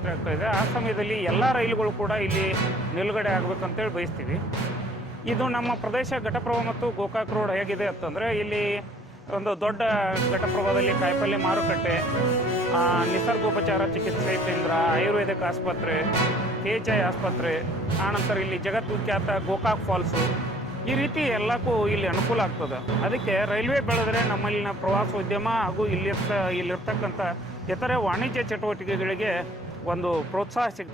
ಜಾತ್ರೆ ಆಗ್ತಾ ಇದೆ. ಆ ಸಮಯದಲ್ಲಿ ಎಲ್ಲ ರೈಲುಗಳು ಕೂಡ ಇಲ್ಲಿ ನಿಲುಗಡೆ ಆಗಬೇಕಂತೇಳಿ ಬಯಸ್ತೀವಿ. ಇದು ನಮ್ಮ ಪ್ರದೇಶ ಘಟಪ್ರಭಾ ಮತ್ತು ಗೋಕಾಕ್ ರೋಡ್ ಹೇಗಿದೆ ಅಂತಂದರೆ, ಇಲ್ಲಿ ಒಂದು ದೊಡ್ಡ ಘಟಪ್ರಭಾದಲ್ಲಿ ಕಾಯಿಪಲ್ಯ ಮಾರುಕಟ್ಟೆ, ನಿಸರ್ಗೋಪಚಾರ ಚಿಕಿತ್ಸೆ ಕೇಂದ್ರ, ಆಯುರ್ವೇದಿಕ್ ಆಸ್ಪತ್ರೆ, KHI ಆಸ್ಪತ್ರೆ, ಆನಂತರ ಇಲ್ಲಿ ಜಗದ್ವಿಖ್ಯಾತ ಗೋಕಾಕ್ ಫಾಲ್ಸು, ಈ ರೀತಿ ಎಲ್ಲಕ್ಕೂ ಇಲ್ಲಿ ಅನುಕೂಲ ಆಗ್ತದೆ. ಅದಕ್ಕೆ ರೈಲ್ವೆ ಬೆಳೆದರೆ ನಮ್ಮಲ್ಲಿನ ಪ್ರವಾಸೋದ್ಯಮ ಹಾಗೂ ಇಲ್ಲಿರ್ತಕ್ಕಂಥ ಇತರೆ ವಾಣಿಜ್ಯ ಚಟುವಟಿಕೆಗಳಿಗೆ ಒಂದು ಪ್ರೋತ್ಸಾಹ ಸಿಗ್ತದೆ.